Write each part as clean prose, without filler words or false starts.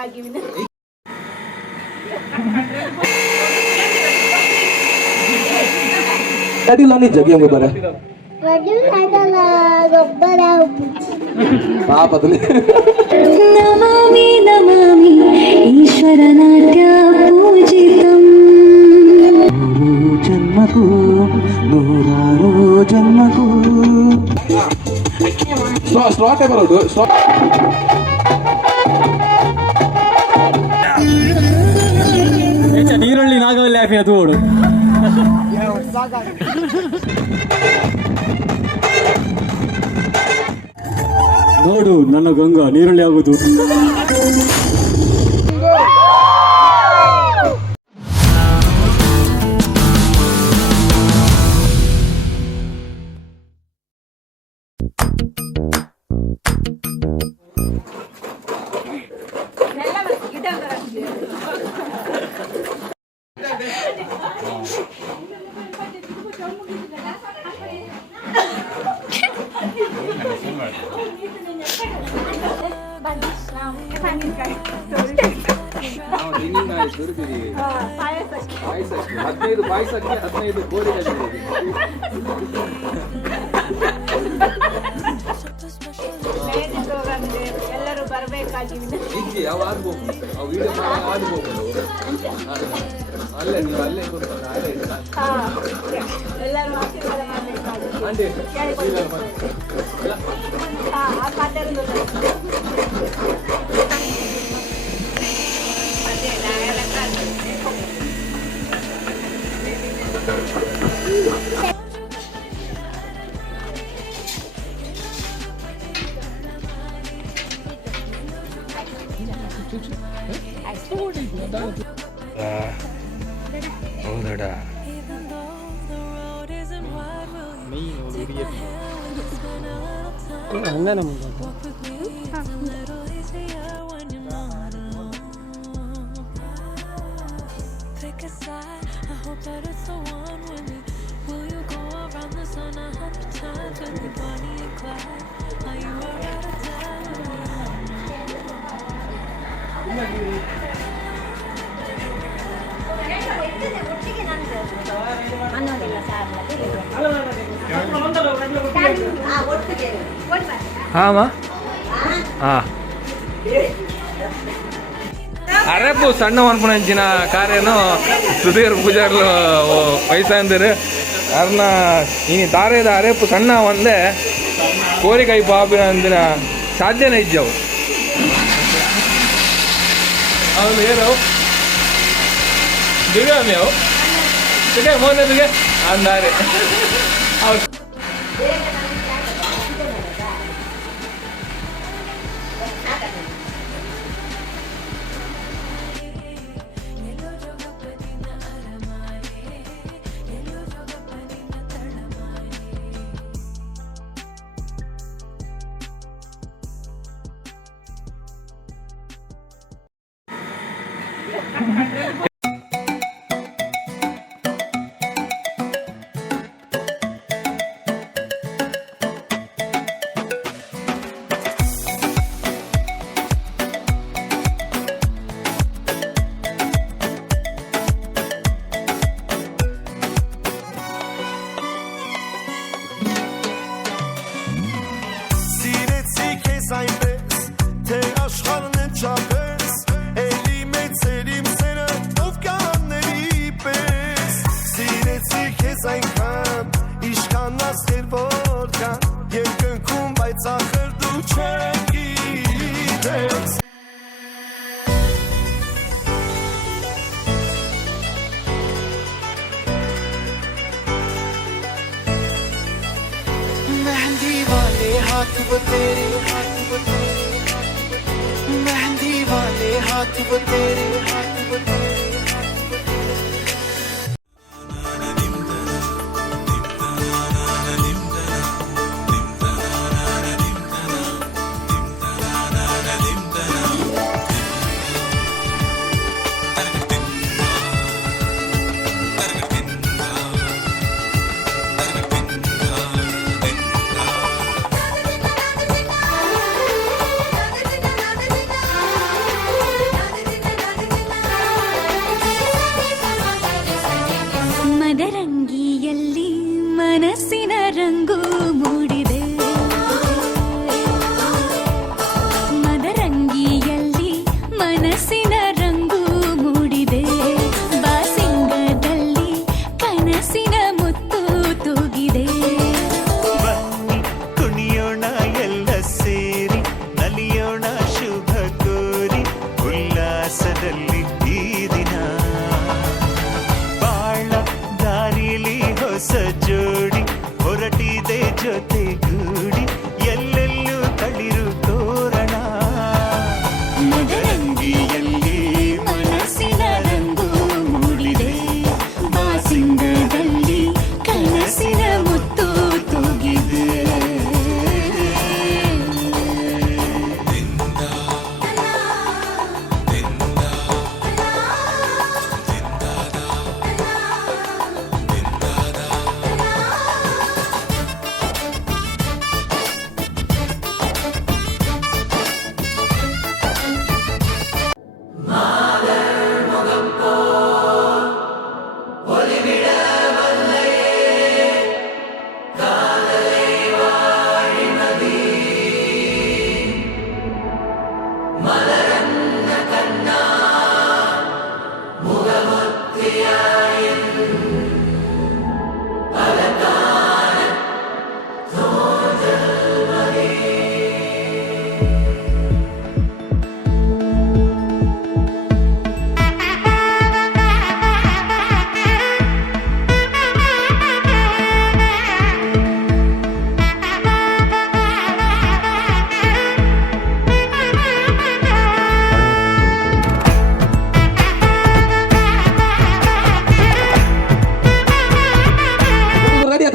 ಬರ್ಬೇಕಾಗಿ नहीं जगह में बरा पाप अतले नमामि नमामि ईश्वर नाट्य पूजितम् जन्मको नूरारो जन्मको स्लॉट है बरोड स्लॉट ನೀರುಳ್ಳಿ ನಾಗವಲ್ಲಿ ಆಫಿ ಅದು ಓಡು ನೋಡು ನನ್ನ ಗಂಗಾ ನೀರುಳ್ಳಿ ಆಗುದು ಎಲ್ಲರೂ ಬರ್ಬೇಕಾಗಿ ಎಲ್ಲರೂ ಆಶೀರ್ವಾದ ಮಾಡಬೇಕಾಗಿ ಹೌದಾ ಹಾಂ ಹಾಂ అరేపు సన్నం అనుకున్న కార్యను సుధీర్ పూజారులు ವಯಸ್ಸಾಂದಿರು ಅರ್ನ ಇನ್ನು ತಾರೇದ ಅರೇಪು ಸಣ್ಣ ಒಂದೇ ಕೋರಿಕೈ ಪಾಪಿನ ಅಂದಿನ ಸಾಧ್ಯನೇ ಇದ್ದವು ಅವನು ಏನು ದಿವ್ಯಾಮಿ ಅವು ಸಿಗೆ ಮೋನದಿಗೆ ಅಂದಾರೆ ಅವ್ರು हाथ वो तेरे मेहंदी वाले हाथ वो तेरे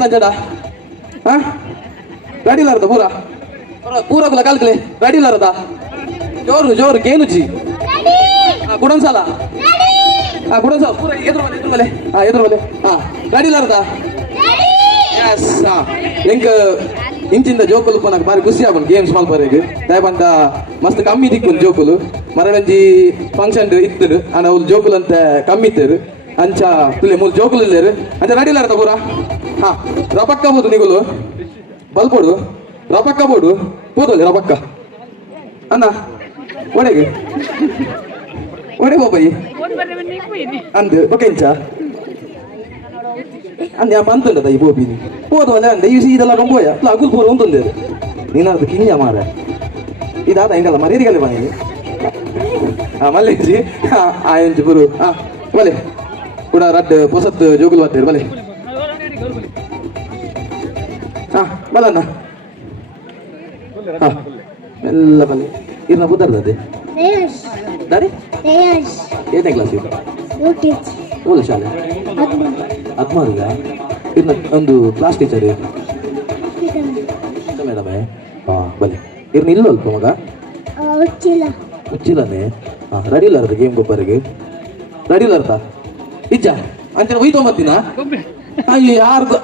ಜಡ ಹಾ ರೆಡಿ ಇಲ್ಲಾರದ ಪೂರ ಪೂರಕುಲ ಕಲ್ಕಲೆ ರೆಡಿ ಇಲ್ಲಾರದ ಜೋರು ಜೋರು ಕೇನುಜಿ ಕುಡನ್ಸಾಲ ಕುಡನ್ಸಾಲ ಪೂರ ಎದುರು ಮಲೆ ಎದುರು ಮಲೆ ರೆಡಿ ಇಲ್ಲಾರದ ಎಸ್ ಎಂಕ್ ಇಂಚಿಂದ ಜೋಕುಲು ಪೋನಾಗ ಬಾರಿ ಖುಷಿ ಆಗೋನು ಗೇಮ್ಸ್ ಮಲ್ಪರೆಗ್ ದಯಪಂಡ ಮಸ್ತ್ ಕಮ್ಮಿ ದಿಕ್ಕುಂಡು ಜೋಕುಲು ಮರವಂಜಿ ಫಂಕ್ಷನ್ ಇತ್ತರು ಅಣ್ಣ ಅವ್ರು ಜೋಕುಲು ಅಂತ ಕಮ್ಮಿ ಇತ್ತರು ಅಂಚ ತುಲೆ ಮೂರು ಜೋಕುಲು ಇಲ್ಲೇರು ಅಂಚ ರೆಡಿ ಇಲ್ಲಾರದ ಪೂರ ರಪಕ್ಕ ಬೋದು ನಿಗುಲು ಬಲ್ಪೋಡು ರಪಕ್ಕ ಬೋಡು ಬೋದಲ್ಲಿ ರಪಕ್ಕ ಅಣ್ಣ ಒಡೆಗೆ ಒಡೆ ಬೋಬಯ್ಯಿ ಅಂದು ಓಕೆ ಇಂಚ ಅಂದ ഞാൻ പന്തുണ്ടോ ഈ പോപ്പിന് പോതുമല്ല ഉണ്ട് ഈ ഇതെല്ലാം പോയാ അകുൽ പൂർവ്വം ഒന്നുണ്ട് നീനത് കിഞ്ഞ മാറ ഇതാ എങ്കല്ല മര്യാദക്കല്ലേ പണി ಮಲ್ಲೇಜಿ ಆಯಂಚು ಪುರು ಬಲೆ ಕೂಡ ರಡ್ ಪೊಸತ್ ಜೋಗುಲ್ ಬರ್ತೀರಿ ಬಲೆ ಬಲಣ್ಣ ಎಲ್ಲ ಬಲೆ ಇರ್ನ ಬುದ್ಧರ್ದದೆ ದಾರಿ ಏನೇ ಕ್ಲಾಸ್ ಓದ ಶಾಲೆ ಹದ್ಮಾರಿಗ ಇರ್ನ ಒಂದು ಕ್ಲಾಸ್ ಟೀಚರ್ ಮೇಡಮೇ ಬಲೆ ಇರ್ನ ಇಲ್ಲ ಅಲ್ಪ ಮಗ ಹುಚ್ಚಿಲ್ಲನೆ ರೆಡಿ ಇಲ್ಲಾರದ ಗೇಮ್ ಗೊಬ್ಬರಿಗೆ ರೆಡಿ ಇಲ್ಲಾರ್ದ ಇಜ್ಜ ಅಂಚನೆ ಒಯ್ತೊಂಬತ್ತಿನ ಅಯ್ಯೋ ಯಾರ್ದು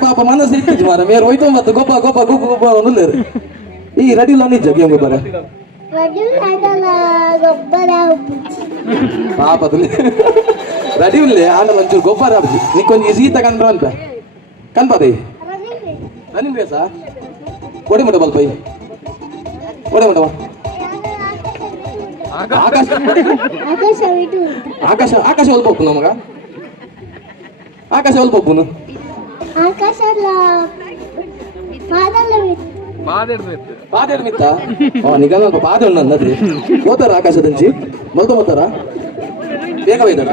ಪಾಪ ಮನಸ್ಸು ಇಟ್ಟಿದ್ದು ಮಾರ ಮೇರೆ ಒಯ್ತೊಂಬತ್ತು ಗೊಬ್ಬ ಗೊಬ್ಬ ಗುಬ್ಬ ಗುಬ್ಬ ನುಲ್ಲೇರು ಈ ರೆಡಿ ಇಲ್ಲ ನಿಜ ಗೇಮ್ ಗೊಬ್ಬರ ಪಾಪ ತುಲಿ ರೆಡಿ ಇಲ್ಲೇ ಆಂಡ ಒಂಚೂರು ಗೊಬ್ಬರ ಹಾಕಿ ನಿಕ್ಕೊಂದು ಸೀತ ಕಂಡ್ರ ಅಂತ ಕನ್ಪದಿ ರನ್ನಿಂಗ್ ರೇಸಾ ಒಡೆ ಮುಟ ಬಲ್ಪೈ ಒಡೆ ಮುಟವ ಆಕಾಶ ಆಕಾಶ ಆಕಾಶ ಹೊಲ್ಪಪ್ಪು ನಮಗ ಆಕಾಶ ಹೊಲ್ಪಪ್ಪುನು ಪಾದೇಡ್ ಮಿತ್ತ ನಿಗಮ ಪಾದೆ ಉಣ್ಣದ್ರಿ ಹೋತಾರ ಆಕಾಶದಂಚಿ ಮಲ್ತ ಹೋತಾರ ಬೇಗ ಒಯ್ದಾರ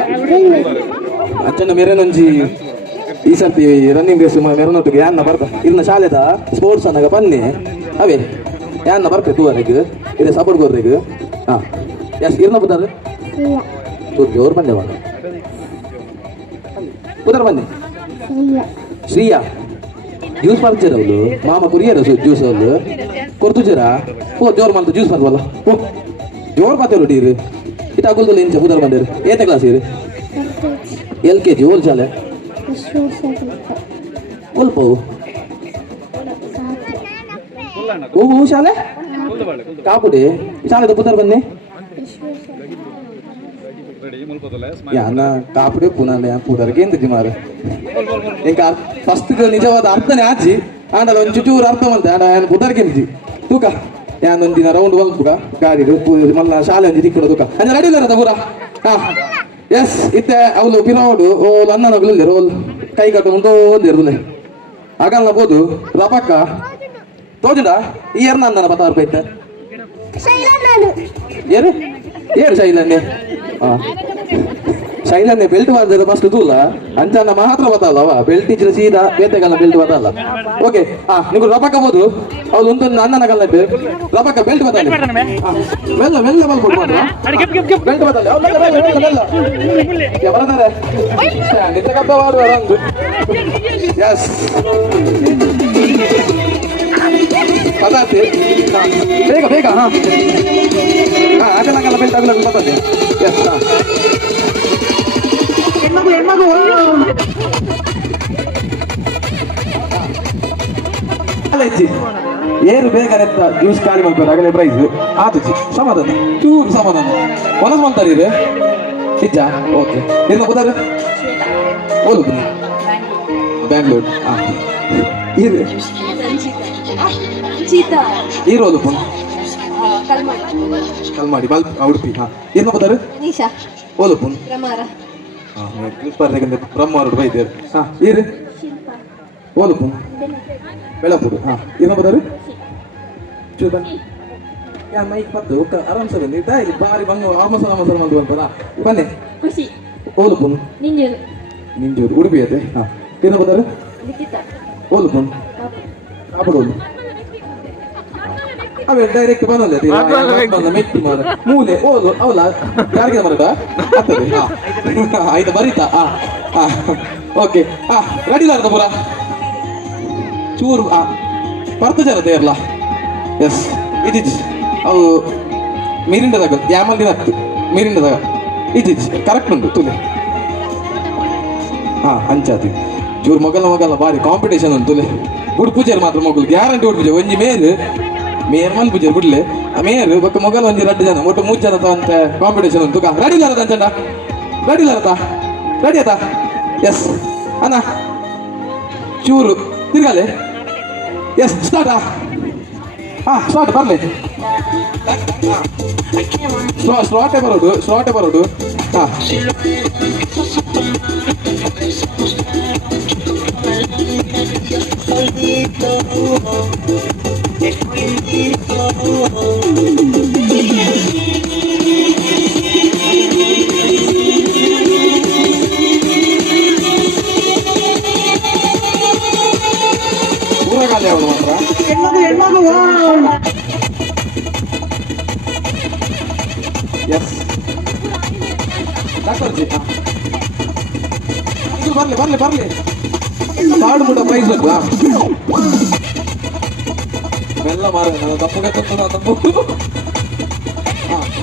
ಅಚ್ಚಣ್ಣ ಮೆರೆನೊಂಜಿ ಈ ಸರ್ತಿ ರನ್ನಿಂಗ್ ರೇಸ್ ಮೆರನೊಟ್ಟಿಗೆ ಯಾನ್ನ ಬರ್ತ ಇನ್ನ ಶಾಲೆದ ಸ್ಪೋರ್ಟ್ಸ್ ಅನ್ನಗ ಬನ್ನಿ ಅವೇ ಯಾನ್ನ ಬರ್ತೆ ತೂವರೆಗೆ ಇದೆ ಸಪೋರ್ಟ್ ಗೋರ್ರೆಗೆ ಎಸ್ ಇರ್ನ ಬುದಾರ ಜೋರ್ ಬಂದೆ ಮಾಡ ಬುದಾರ ಬನ್ನಿ ಶ್ರೀಯಾ ಜ್ಯೂಸ್ ಮಾಡ್ತೀರ ಅವಳು ಮಾಮ ಕುರಿಯರ ಜ್ಯೂಸ್ ಅವಳು ಕೊರ್ತುಜರ ಓ ಜೋರ್ ಮಾಡ್ತು ಜ್ಯೂಸ್ ಮಾಡ್ವಲ್ಲ ಓ ಜೋರ್ ಮಾತಾಡು ಡೀರು ಇಟ್ಟು ಆಗುಲ್ದಲ್ಲ ಇಂಚ ಬುದಾರ ಬಂದಿರು ಏನೇ ಕ್ಲಾಸ್ ಇರು LKG ಓಲ್ ಶಾಲೆ ಒಲ್ಪ ಓ ಶಾಲೆ ಕಾಪುಡಿ ಶಾಲೆದ ಬುದಾರ ಬನ್ನಿ ಯಾನ ಕಾಪುಡೆ ಪುನಃ ಪುದರ್ಗೆ ಎಂತ ಮಾರು ಇಂಕ ಫಸ್ಟ್ ನಿಜವಾದ ಅರ್ಥನೇ ಆಚಿ ಆಂಡಲ ಒಂದು ಚೂರು ಅರ್ಥ ಮಂತೆ ಆಂಡ ಏನು ಪುದರ್ಗೆ ಎಂತಿ ತೂಕ ಯಾನೊಂದಿನ ರೌಂಡ್ ಬಲ್ಪುಗ ಗಾಡಿ ಮಲ್ಲ ಶಾಲೆ ಒಂಜಿ ತಿಕ್ಕುಡ ತೂಕ ಅಂದ್ರೆ ರೆಡಿ ಇಲ್ಲರದ ಪೂರ ಎಸ್ ಇತ್ತೆ ಅವಳು ಪಿರೋಡು ಓಲ್ ಅನ್ನನಗಳು ಓಲ್ ಕೈ ಕಟ್ಟು ಮುಂದೆ ಓದಿರ್ದುಲೆ ಆಗಲ್ಲ ಬೋದು ರಪಕ್ಕ ತೋಜುಂಡ ಈ ಎರ್ನ ಅನ್ನನ ಪತ್ತ ರೂಪಾಯಿ ಇತ್ತೆ ಏರು ಏರು ಶೈಲನ್ನೇ ಶೈಲನ್ನೇ ಬೆಲ್ಟ್ ಮಾಡಿದ್ರೆ ಫಸ್ಟ್ ತೂಲ ಅಂಚನ್ನ ಮಾತ್ರ ಬತ್ತಲ್ಲವ ಬೆಲ್ಟ್ ಇಚ್ಚಿನ ಸೀದಾ ಬೇತೆಗಲ್ಲ ಬೆಲ್ಟ್ ಬತ್ತಲ್ಲ ಓಕೆ ನೀವು ರಪಕ್ಕ ಬೋದು ಅವ್ಳು ಒಂದು ಅನ್ನನ ಕಲ್ಲಟ್ಟು ರಪಕ್ಕ ಬೆಲ್ಟ್ ಬತ್ತಲ್ಲ ಮೆಲ್ಲ ಮೆಲ್ಲ ಬಲ್ಬೋದು ಬೆಲ್ಟ್ ಬತ್ತಲ್ಲ ಬರ್ತಾರೆ ನಿತ್ಯ ಕಬ್ಬ ಮಾಡುವ ಒಂದು ಎಸ್ ಪದಾರ್ಥಿ ಬೇಗ ಬೇಗ ಅದೆಲ್ಲ ಬೆಲ್ಟ್ ಆಗಲ್ಲ ಬರ್ತದೆ ಎಸ್ ಏರು ಬೇಗ ನೆತ್ತ ಜ್ಯೂಸ್ ಖಾಲಿ ಮಾಡ್ಬೇಕು ಆಗಲೇ ಪ್ರೈಸ್ ಆತುಚಿ ಸಮಾಧಾನ ಚೂರು ಸಮಾಧಾನ ಮನಸ್ಸು ಮಾಡ್ತಾರೆ ಇದು ನಿಜ ಓಕೆ ನಿನ್ನ ಬುಧಾರ ಓದು ಬ್ಯಾಂಗ್ಳೂರ್ ಇರು ಇರೋದು ಕಲ್ಮಾಡಿ ಬಲ್ಪ್ ಉಡುಪಿ ಏನು ಬುಧಾರ ಓದು ಪುನ್ ಬ್ರಹ್ಮಾರು ಬೈದೇರು ಇರು ಓದು ಪುನ್ ಬೆಳಪುಡು ಏನು ಬದಾರು ಚೂರು ಯಾನ್ ಮೈಕ್ ಪತ್ತು ಆರಾಮ್ಸ ಬನ್ನಿ ಇಲ್ಲಿ ಬಾರಿ ಬಂಗ ಆಮಸಲ ಮಸಲ ಮಂದು ಬರ್ತಾರ ಬನ್ನಿ ಓದು ಪುನ್ ನಿಂಜೂರು ಉಡುಪಿ ಅದೇ ಏನು ಬದಾರು ಓದು ಪುನ್ ಕಾಪಡು ಅವೇ ಡೈರೆಕ್ಟ್ ಬಂದಲ್ಲ ಮೆಟ್ಟಿ ಮಾರ ಮೂಲೆ ಓದು ಅವಲ್ಲ ಯಾರಿಗೆ ಮರಟ ಆಗ್ತದೆ ಆಯ್ತು ಬರೀತಾ ಓಕೆ ರೆಡಿ ಇಲ್ಲಾರ್ದ ಪೂರ ಚೂರು ಬರ್ತ ಜನ ತೇರ್ಲ ಎಸ್ ಇದಿಜ್ ಅವು ಮೀರಿಂಡದಾಗ ಯಾಮಂದಿನ ಹತ್ತು ಮೀರಿಂಡದಾಗ ಇದಿಜ್ ಕರೆಕ್ಟ್ ಉಂಟು ತುಲೆ ಅಂಚಾತಿ ಚೂರು ಮೊಗಲ ಬಾರಿ ಕಾಂಪಿಟೇಷನ್ ಉಂಟು ತುಲೆ ಗುಡ್ ಪೂಜಾರಿ ಮಾತ್ರ ಮಗಲು ಗ್ಯಾರಂಟಿ ಗುಡ್ ಪೂಜೆ ಒಂಜಿ ಮೇರ್ ಮಲ್ ಪೂಜೆ ಬಿಡ್ಲೆ ಮೇರ್ ಬೊಕ್ಕ ಮೊಗಲ ಒಂಜಿ 2 ಜನ ಒಟ್ಟು 3 ಜನ ಅಂತ ಕಾಂಪಿಟೇಷನ್ ಉಂಟು ರೆಡಿ ಇಲ್ಲಾರದ ಅಂಚಂಡ ರೆಡಿ ಇಲ್ಲಾರತ ರೆಡಿ ಆಯ್ತಾ ಎಸ್ ಅಣ್ಣ ಚೂರು ತಿರ್ಗಾಲೆ ಎಸ್ ಸ್ಟಾರ್ಟಾ ಸ್ಟಾರ್ಟ್ ಬರಲಿ ಸ್ಲಾಟೇ ಬರೋದು ಹಾಂ ಊರಗಾಲೆ ಅವಳು ಮಾತ್ರ ಎಸ್ ಡಾಕ್ಟರ್ಜಿ ಇದು ಬರಲಿ ಕಾರ್ಡ್ ಕೂಡ ಪ್ರೈಸ್ ಬೇಕು ಮೆಲ್ಲ ಮಾರ ತಪ್ಪುಗೆ ತಪ್ಪು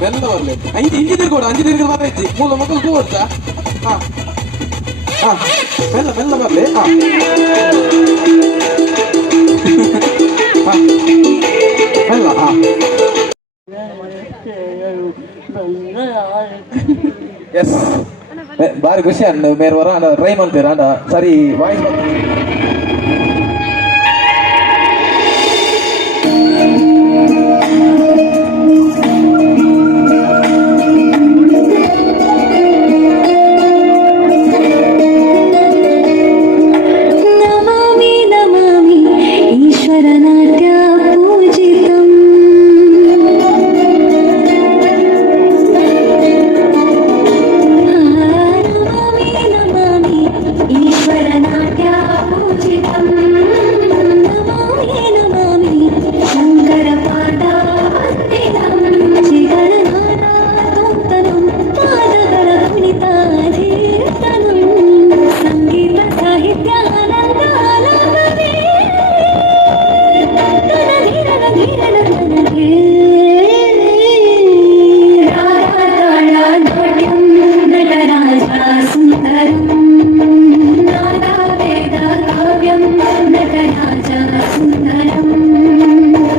ಮೆಲ್ಲ ಬರಲಿ ಇಂಜಿ ತಿರ್ಗೋಡು ಮಾತ್ರ ಇಜ್ಜಿ ಮೂಲ ಮಕ್ಕಳು ಕೂಡ್ಸ ಮೆಲ್ಲ ಬರಲಿ ಮೆಲ್ಲ ಎಸ್ ಬಾರಿ ಖುಷಿ ಅಂಡ್ ಮೇರೆ ವರ ಟ್ರೈ ಮಾಡ್ತೀರ ಅಂಡ ಸರಿ ವಾಯ್ಸ್ ನಮಾಮಿ ನಮಾಮಿ ಈಶ್ವರನಾಟ್ಯ ಪೂಜಿತಂ ಈಶ್ವರನಾಟ್ಯ ಪೂಜಿತಂ ನಮಾಮಿ ನಮಾಮಿ ಶಂಕರ ಪಾದ ವಂದಿತಂ ಶ್ರೀಗಣನಾಥ ಸ್ತೋತ್ರಂ ಪಾದಗಳ ಕುಣಿತಾಧೀರ್ತನಂ ಸಂಗೀತ ಸಾಹಿತ್ಯಾನಂದ ಆಲಾಪವೇ ಧೀರನೇ ರಾಗತಾಳ ನಾಟ್ಯಂ ನಟರಾಜ ಸುಂದರಂ ಕಾವ್ಯಂ ನಟರಾಜ ಸುಂದರಂ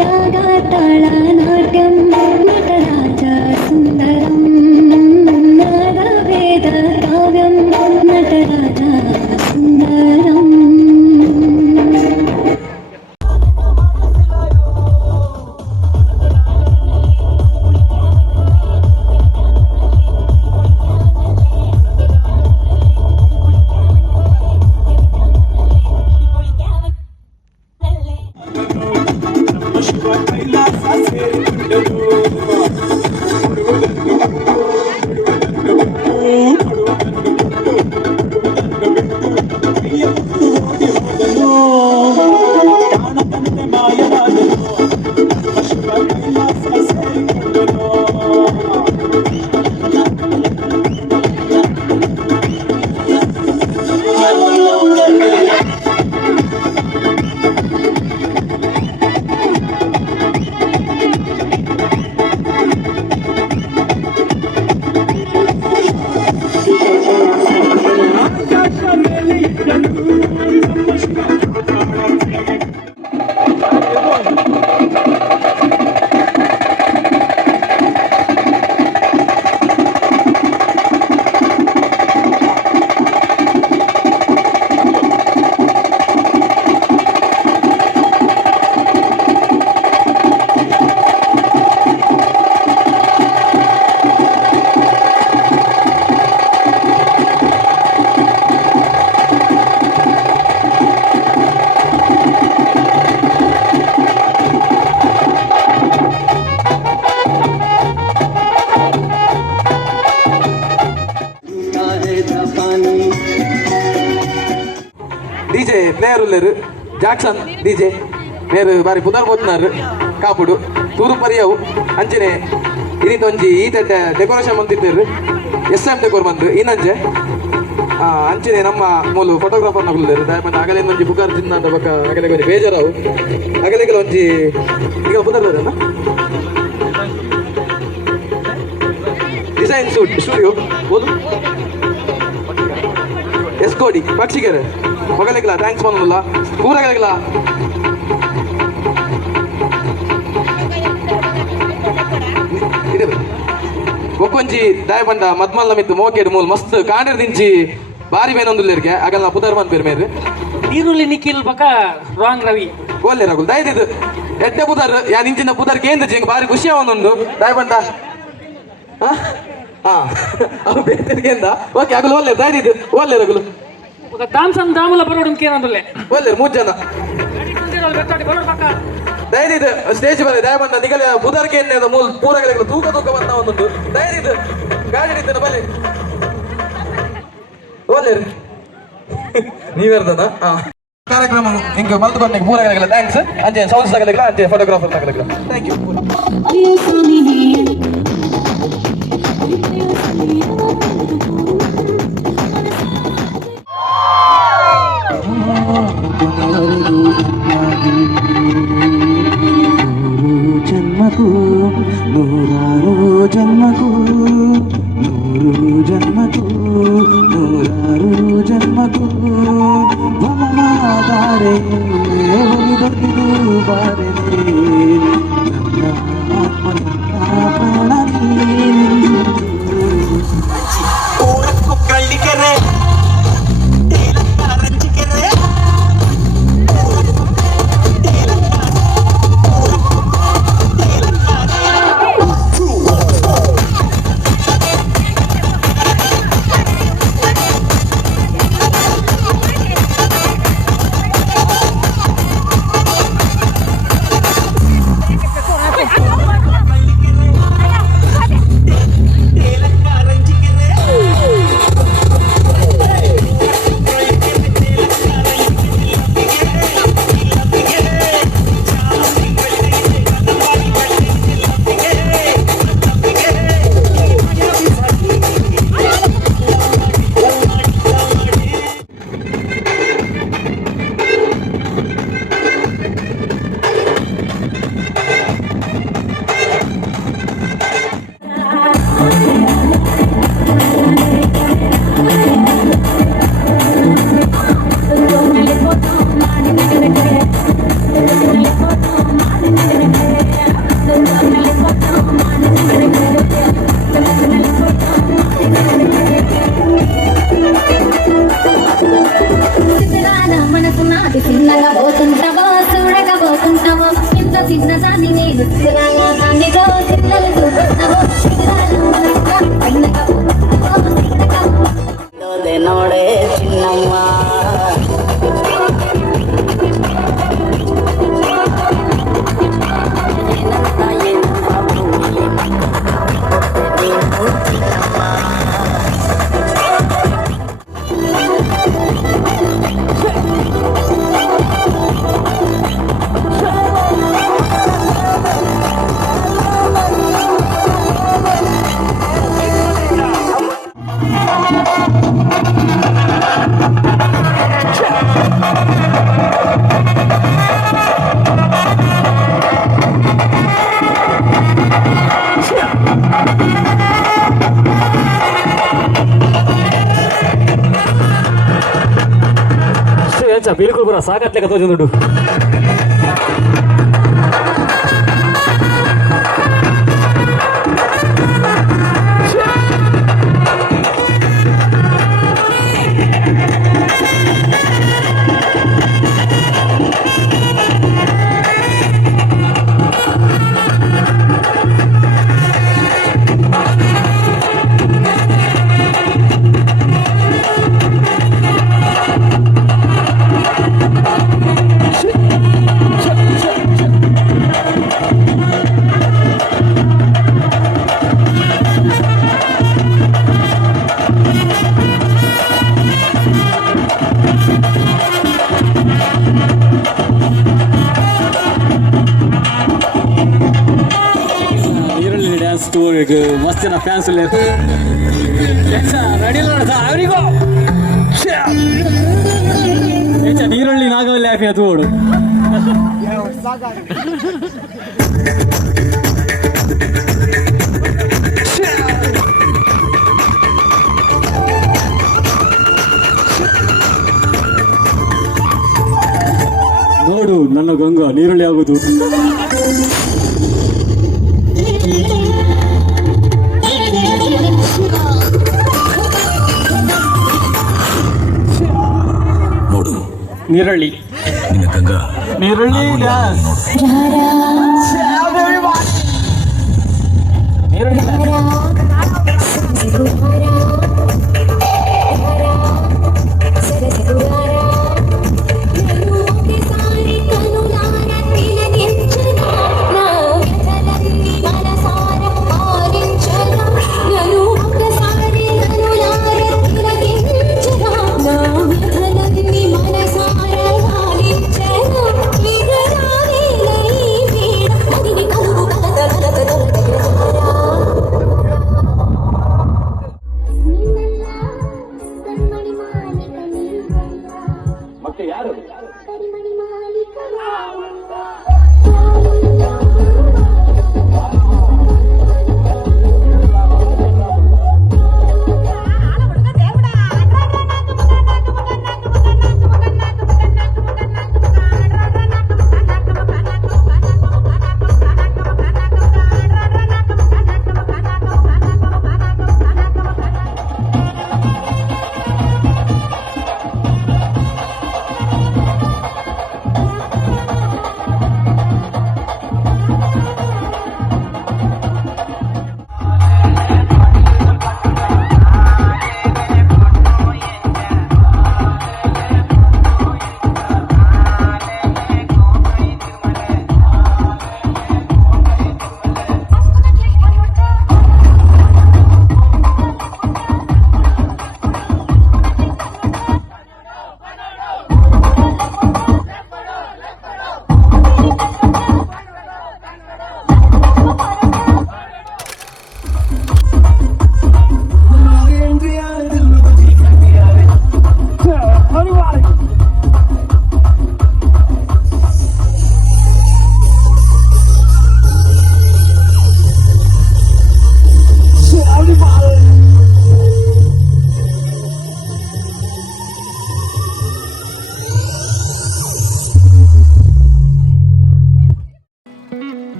ರಾಗತಾಳ ನಾಟ್ಯಂ ನಟರಾಜ ಸುಂದರಂ ನಾದವೇದ ಕಾವ್ಯಂ ನಟರಾಜ ಸುಂದರಂ ಡಿಜೆ ಪ್ಲೇಯರ್ ಉಳ್ಳರು ಜಾಕ್ಸನ್ ಡಿಜೆ ನೇರು ಬಾರಿ ಪುದರ್ ಬೋತ್ನಾರು ಕಾಪುಡು ತೂರು ಪರಿಯವು ಅಂಚನೆ ಇದೊಂಜಿ ಈ ಡೆಕೋರೇಷನ್ ಬಂದಿದ್ದಾರೆ SM ಡೆಕೋರ್ ಬಂದು ಇನ್ನಂಜೆ ಅಂಚನೆ ನಮ್ಮ ಮೂಲು ಫೋಟೋಗ್ರಾಫರ್ ನಗಲು ದಯಮಾಡಿ ಅಗಲೇ ಒಂಜಿ ಬುಗಾರ್ ತಿಂದ ಬಕ್ಕ ಅಗಲೇ ಒಂಜಿ ಬೇಜಾರಾವು ಅಗಲೇಗೆಲ್ಲ ಒಂಜಿ ಈಗ ಪುದರ್ದಾರಲ್ಲ ಡಿಸೈನ್ ಸ್ಟುಡಿಯೋ ಬೋದು ಎಸ್ಕೋಡಿ ಪಕ್ಷಿಗೆರೆ ಮಗಲಿಗಿಲ್ಲ ಥ್ಯಾಂಕ್ಸ್ ಮಾಡೋಲ್ಲ ಪೂರಗಲಿಗಿಲ್ಲ ಒಕ್ಕೊಂಜಿ ದಾಯಬಂಡ ಮದ್ಮಲ್ಲ ಮಿತ್ತು ಮೋಕೆಡ್ ಮೂಲ್ ಮಸ್ತ್ ಕಾಂಡರ್ ದಿಂಚಿ ಬಾರಿ ಬೇನೊಂದುಲ್ಲೇರ್ಗೆ ಆಗಲ್ಲ ಪುದರ್ ಮನ್ ಪೇರ್ ಮೇರೆ ಈರುಳ್ಳಿ ನಿಖಿಲ್ ಬಕ ರಾಂಗ್ ರವಿ ಒಳ್ಳೆ ರಗುಲ್ ದಯದಿದ್ದು ಎಡ್ಡೆ ಪುದರ್ ಯಾನ್ ಇಂಚಿನ ಪುದರ್ ಕೇಂದ್ರ ಜಿಂಗ್ ಬಾರಿ ಖುಷಿ ಅವನೊಂದು ದಾಯಬಂಡ ಅವು ಬೇತಿರ್ಗೆಂದ ಓಕೆ ಆಗಲು ಒಳ್ಳೆ ದಯದಿದ್ದು ಒಳ್ಳೆ ರಗುಲು ఒక దాంసం దాముల బరోడు కేనందులే ಒಳ್ಳೆ 3 ಜನ ಬೆತ್ತಾಡಿ ಬರೋಡು ಪಕ್ಕ ದಯದಿದ್ದು ಸ್ಟೇಜ್ ಬರ ದಯಬಂಡ ನಿಗಲ ಪುದರ್ ಕೇಂದ್ರ ಮೂಲ್ ಪೂರಗಲಿಗಳು ತೂಕ ತೂಕ ಬಂದ ಒಂದೊಂದು ದಯದಿದ್ದು ಗಾಡಿ ನಿಂತನ ಬಲೆ ಒಳ್ಳೆ ನೀವೆರ್ದನ ಕಾರ್ಯಕ್ರಮ ಹಿಂಗೆ ಮಲ್ತು ಬಂದಾಗ ಪೂರಗಲಿಗಳ ಥ್ಯಾಂಕ್ಸ್ ಅಂಚೆ ಸೌಂಡ್ಸ್ ತಗಲಿಲ್ಲ ಅಂಚೆ ಫೋಟೋಗ್ರಾಫರ್ ತಗಲಿಲ್ಲ ಥ್ಯಾಂಕ್ ಯು ಜನ್ಮಕ್ಕೂ ನೂರಾರು ಜನ್ಮಕ್ಕೂ ನೂರು ಜನ್ಮಕ್ಕೂ ನೂರಾರು ಜನ್ಮಕ್ಕೂ ಭವನಾಧಾರೆ ದೊಡ್ಡದು ಬಾರೆ ನನ್ನ ಆತ್ಮ ಪ್ರಾಣ ಕಳ್ಳಿಕೆರೆ చిన్నగా పోతుంటావో చూడకపోతుంటావో ఇంత చిన్నదాన్ని నేను చిన్నగా చిన్నలు చూపుతావో నోడే చిన్నమ్మ बिल्कुल पूरा सागत लेकर तो जुंदुडू मस्त ना फैंस रेडी आवरिगो ನೀರುಳ್ಳಿ ನಾಗವಲ್ಲಿ ಆಫಿ ಅದು ಓಡು ನೋಡು ನನ್ನ ಗಂಗಾ ನೀರುಳ್ಳಿ ಆಗುದು ನೋಡು ನೀರುಳ್ಳಿ ನಿನ್ನ ಗಂಗಾ ನೀರುಳ್ಳಿ ಡ್ಯಾನ್ಸ್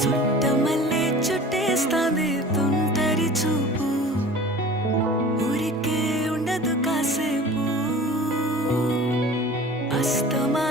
చుట్టమల్లే చుట్టేస్తాంది తుంటరి చూపు ఊరికే ఉండదు కాసేపు అస్తమా